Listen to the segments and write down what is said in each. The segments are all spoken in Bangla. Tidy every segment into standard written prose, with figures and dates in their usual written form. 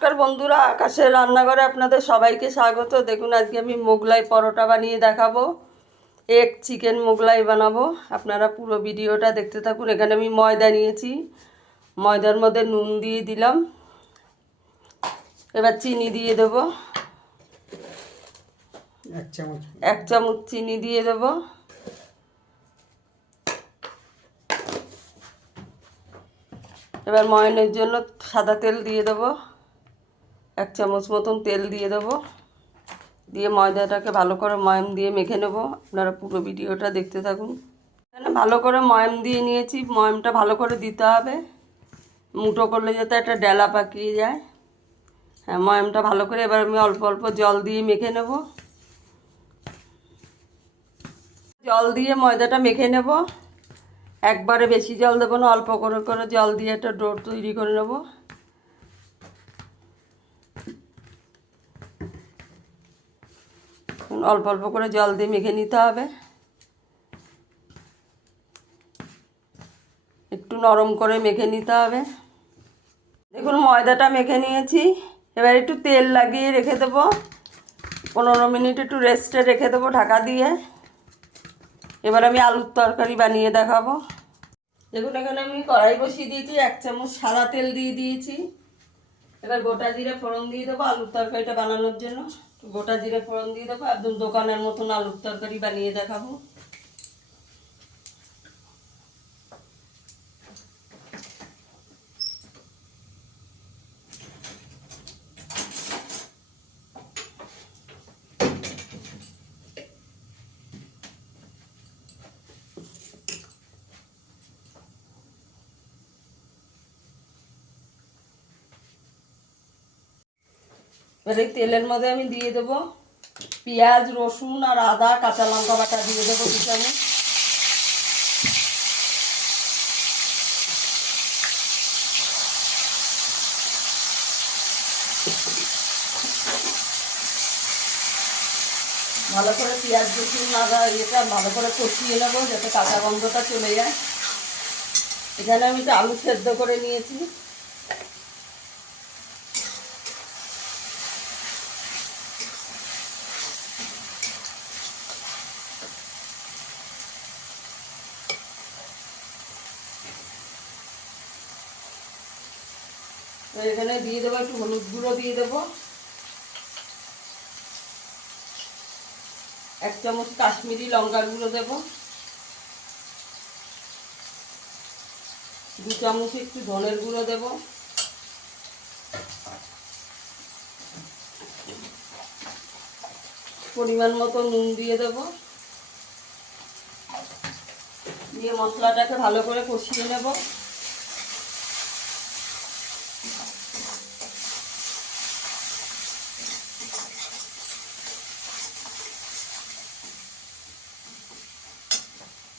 নমস্কার বন্ধুরা, আকাশের রান্নাঘরে আপনাদের সবাইকে স্বাগত। দেখুন আজকে আমি মোগলাই পরোটা বানিয়ে দেখাবো। এগ চিকেন মোগলাই বানাবো। আপনারা পুরো ভিডিওটা দেখতে থাকুন। এখানে আমি ময়দা নিয়েছি, ময়দার মধ্যে নুন দিয়ে দিলাম। এবার চিনি দিয়ে দেবো, 1 চামচ চিনি দিয়ে দেবো। এবার ময়নের জন্য সাদা তেল দিয়ে দেবো, 1 চামচ মতন তেল দিয়ে দেবো। দিয়ে ময়দাটাকে ভালো করে ময়াম দিয়ে মেখে নেব। আপনারা পুরো ভিডিওটা দেখতে থাকুন। এখানে ভালো করে ময়াম দিয়ে নিয়েছি। ময়ামটা ভালো করে দিতে হবে, মুঠো করলে যাতে একটা ডেলা পাকিয়ে যায়। হ্যাঁ, ময়ামটা ভালো করে এবার আমি অল্প অল্প জল দিয়ে মেখে নেব। জল দিয়ে ময়দাটা মেখে নেব। একবারে বেশি জল দেবো না, অল্প করে করে জল দিয়ে একটা ডো তৈরি করে নেব। অল্প অল্প করে জল দিয়ে মেখে নিতে হবে। একটু নরম করে মেখে নিতে হবে। দেখুন ময়দাটা মেখে নিয়েছি। এবার একটু তেল লাগিয়ে রেখে দেবো, 15 মিনিট একটু রেস্টে রেখে দেবো ঢাকা দিয়ে। এবার আমি আলুর তরকারি বানিয়ে দেখাবো। দেখুন এখানে আমি কড়াই বসিয়ে দিয়েছি, 1 চামচ সাদা তেল দিয়ে দিয়েছি। এবার গোটা জিরে ফোড়ন দিয়ে দেবো আলুর তরকারিটা বানানোর জন্য। গোটা জিরে ফোড়ন দিয়ে দেবো, একদম দোকানের মতন আলুর তরকারি বানিয়ে দেখাবো। এবার এই তেলের মধ্যে আমি দিয়ে দেবো পেঁয়াজ, রসুন আর আদা, কাঁচা লঙ্কা বাটা দিয়ে দেবো 2 চামচ। ভালো করে পেঁয়াজ, রসুন, আদা এটা ভালো করে কষিয়ে নেবো যাতে কাঁচা গন্ধটা চলে যায়। এখানে আমি একটু আলু সেদ্ধ করে নিয়েছি। তো এখানে দিয়ে দেবো একটু হলুদ গুঁড়ো দিয়ে দেবো, 1 চামচ কাশ্মীরি লঙ্কার গুঁড়ো দেবো, 2 চামচ একটু ধনের গুঁড়ো দেবো, পরিমাণ মতো নুন দিয়ে দেবো। দিয়ে মশলাটাকে ভালো করে কষিয়ে নেব।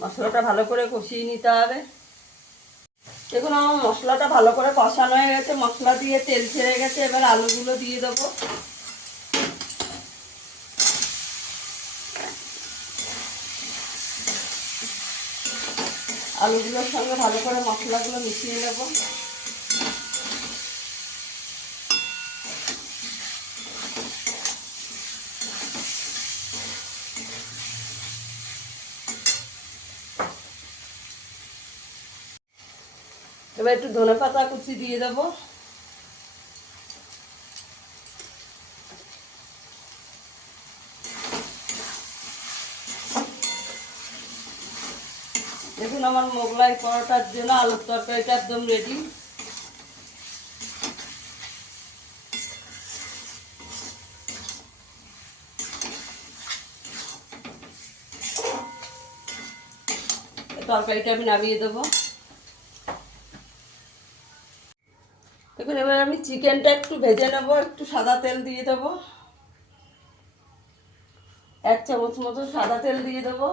মশলাটা ভালো করে কষিয়ে নিতে হবে। দেখুন আমার মশলাটা ভালো করে কষানো হয়ে গেছে, মশলা দিয়ে তেল ছেড়ে গেছে। এবার আলুগুলো দিয়ে দেবো। আলুগুলোর সঙ্গে ভালো করে মশলাগুলো মিশিয়ে নেব। এবার একটু ধনেপাতা কুচি দিয়ে দেবো। দেখুন আমার মোগলাই পরোটার জন্য আলুর তরকারিটা একদম রেডি। তরকারিটা আমি নামিয়ে দেবো। দেখুন এবার আমি চিকেনটা একটু ভেজে নেবো, একটু সাদা তেল দিয়ে দেবো, 1 চামচ মতো সাদা তেল দিয়ে দেবো।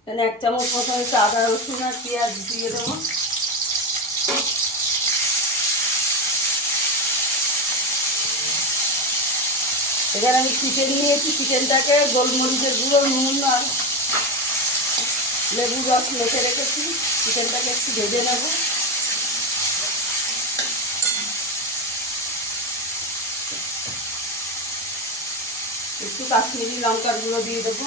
এখানে 1 চামচ মতো আদা, রসুন আর পেঁয়াজ দিয়ে দেবো। এখানে আমি চিকেন নিয়েছি, চিকেনটাকে গোলমরিচের গুঁড়ো, নুন আর লেবু রস মেখে রেখেছি। চিকেনটাকে একটু ভেজে নেব। একটু কাশ্মীরি লঙ্কার গুঁড়ো দিয়ে দেবো,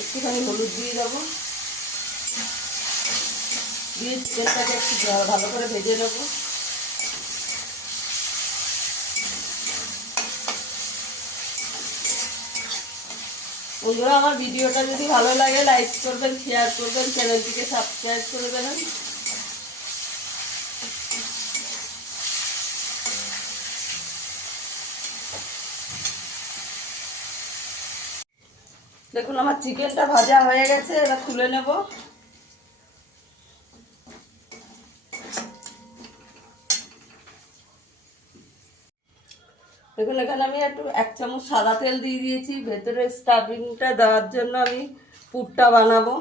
একটুখানি হলুদ দিয়ে দেবো, দিয়ে চিকেনটাকে একটু ভালো করে ভেজে নেবো। বন্ধুরা, আমার ভিডিওটা যদি ভালো লাগে লাইক করবেন, শেয়ার করবেন, চ্যানেলটিকে সাবস্ক্রাইব করে দেবেন। দেখুন আমার চিকেনটা ভাজা হয়ে গেছে, এবার তুলে নেব। দেখুন এখানে আমি একটু 1 চামচ সাদা তেল দিয়ে দিয়েছি, ভেতরে স্টাফিংটা দেওয়ার জন্য আমি পুরটা বানাবো।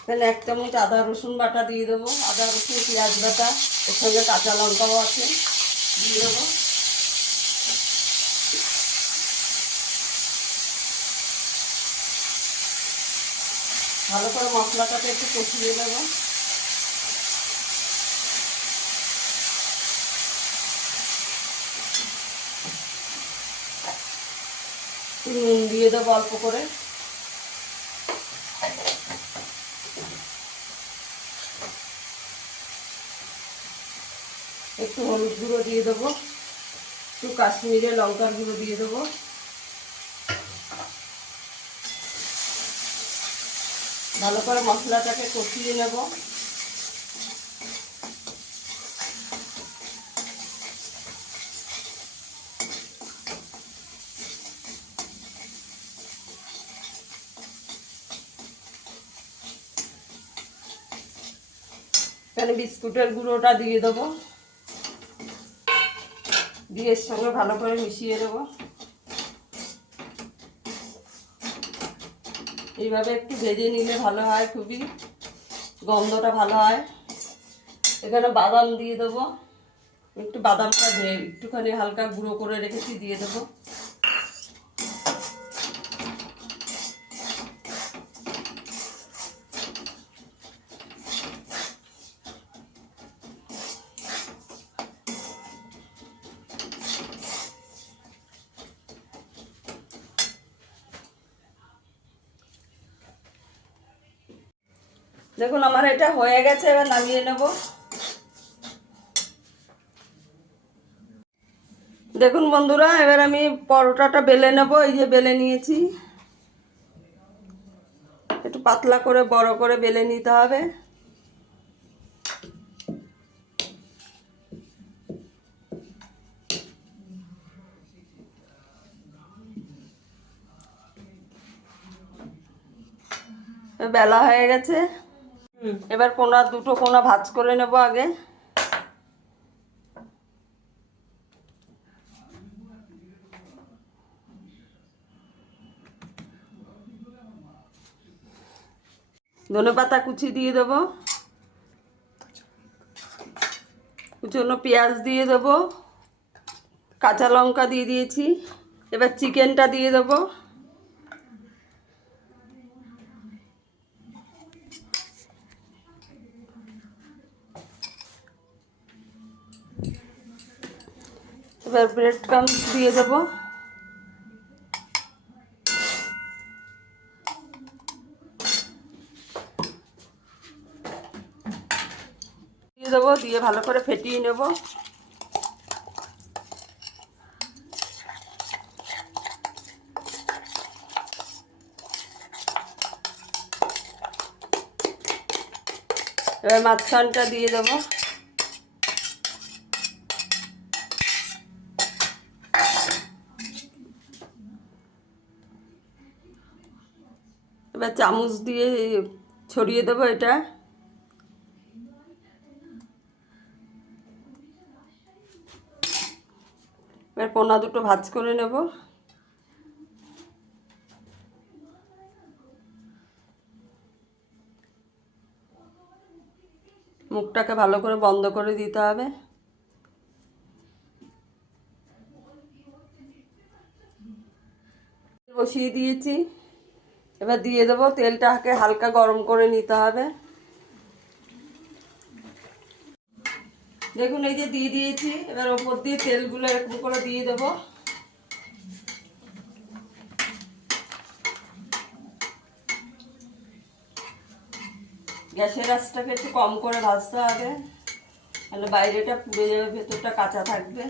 এখানে 1 চামচ আদা রসুন বাটা দিয়ে দেবো, আদা রসুন পেঁয়াজ বাটা, এর সঙ্গে কাঁচা লঙ্কাও আছে, দিয়ে দেবো। ভালো করে মশলাটাকে একটু কষিয়ে নেবো। নুন দিয়ে দেবো অল্প করে, একটু হলুদ গুঁড়ো দিয়ে দেবো, একটু কাশ্মীরি লঙ্কার গুঁড়ো দিয়ে দেবো। ভালো করে মশলাটাকে কষিয়ে নেব। এখানে বিস্কুটের গুঁড়োটা দিয়ে দেবো, দিয়ে এর সঙ্গে ভালো করে মিশিয়ে দেবো। এইভাবে একটু ভেজে নিলে ভালো হয়, খুবই গন্ধটা ভালো হয়। এখানে বাদাম দিয়ে দেবো, একটু বাদামটা একটুখানি হালকা গুঁড়ো করে রেখেছি, দিয়ে দেবো। দেখুন আমার এটা হয়ে গেছে, এবার নামিয়ে নেব। দেখুন বন্ধুরা, এবার আমি পরোটাটা বেলে নেব। এই যে বেলে নিয়েছি, একটু পাতলা করে বড় করে বেলে নিতে হবে। বেলা হয়ে গেছে, এবার দুটো কোনা ভাঁজ করে নেব আগে। ধনেপাতা কুচি দিয়ে দেবো, কুচনো পেঁয়াজ দিয়ে দেবো, কাঁচা লঙ্কা দিয়ে দিয়েছি। এবার চিকেনটা দিয়ে দেবো, এবার ব্রেড ক্রাম্বস দিয়ে দেবো, দিয়ে ভালো করে ফেটিয়ে নেব। এবার মাঝখানটা দিয়ে দেবো। এবার চামচ দিয়ে ছড়িয়ে দেবো এটা। এবার কোনা দুটো ভাঁজ করে নেব। মুখটাকে ভালো করে বন্ধ করে দিতে হবে। বসিয়ে দিয়েছি, এবার দিয়ে দেবো। তেলটাকে হালকা গরম করে নিতে হবে। দেখুন এই যে দিয়ে দিয়েছি, এবার ওপর দিয়ে তেলগুলো এরকম করে দিয়ে দেবো। গ্যাসের আঁচটাকে একটু কম করে ভাজতে হবে, তাহলে বাইরেটা পুড়ে যাবে, ভেতরটা কাঁচা থাকবে।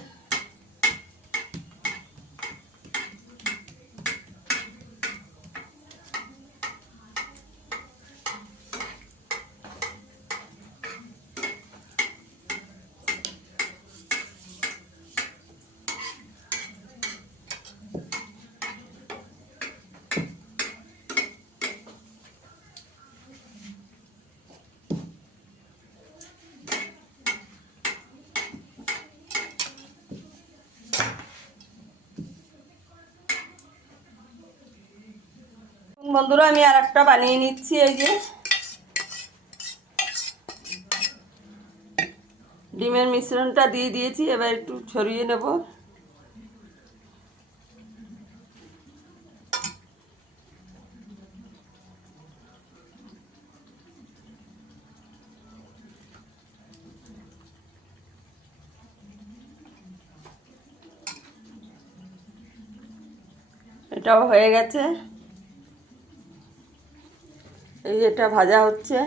বন্ধুরা আমি আর একটা বানিয়ে নিচ্ছি। এই যে ডিমের মিশ্রণটা দিয়ে দিয়েছি, এবার একটু ছড়িয়ে নেব। এটাও হয়ে গেছে। এই যে এটা ভাজা হচ্ছে।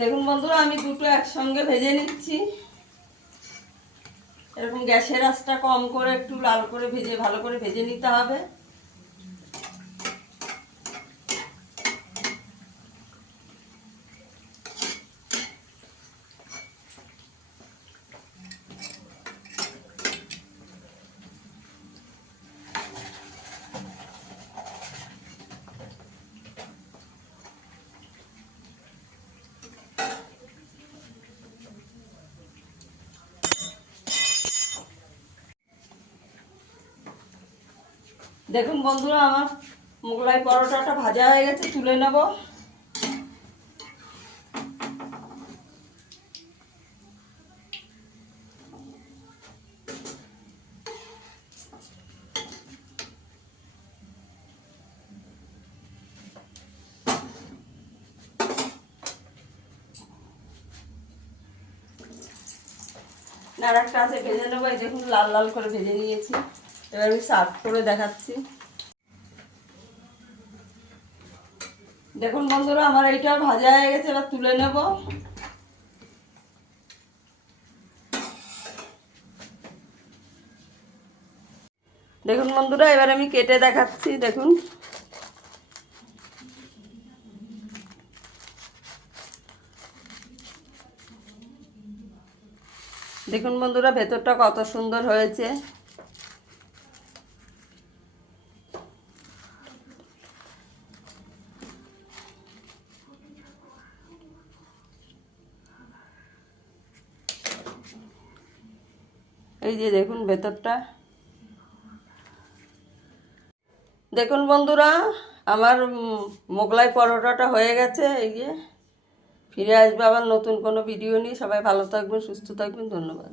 দেখুন বন্ধুরা আমি দুটো একসঙ্গে ভেজে নিচ্ছি। এরকম গ্যাসের আঁচটা কম করে একটু লাল করে ভেজে ভালো করে ভেজে নিতে হবে। দেখুন বন্ধুরা আমার মোগলাই পরোটাটা ভাজা হয়ে গেছে, তুলে নেব। আর একটা আছে ভেজে নেবো। এই দেখুন লাল লাল করে ভেজে নিয়েছি, এবার আমি সার্ভ করে দেখাচ্ছি। দেখুন বন্ধুরা আমার এইটা ভাজা হয়ে গেছে, এবার তুলে নেব। দেখুন বন্ধুরা এবার আমি কেটে দেখাচ্ছি। দেখুন দেখুন বন্ধুরা ভেতরটা কত সুন্দর হয়েছে। এই যে দেখুন ভেতরটা। দেখুন বন্ধুরা আমার মোগলাই পরোটাটা হয়ে গেছে। এই যে ফিরে আসবে আবার নতুন কোনো ভিডিও নিয়ে। সবাই ভালো থাকবেন, সুস্থ থাকবেন। ধন্যবাদ।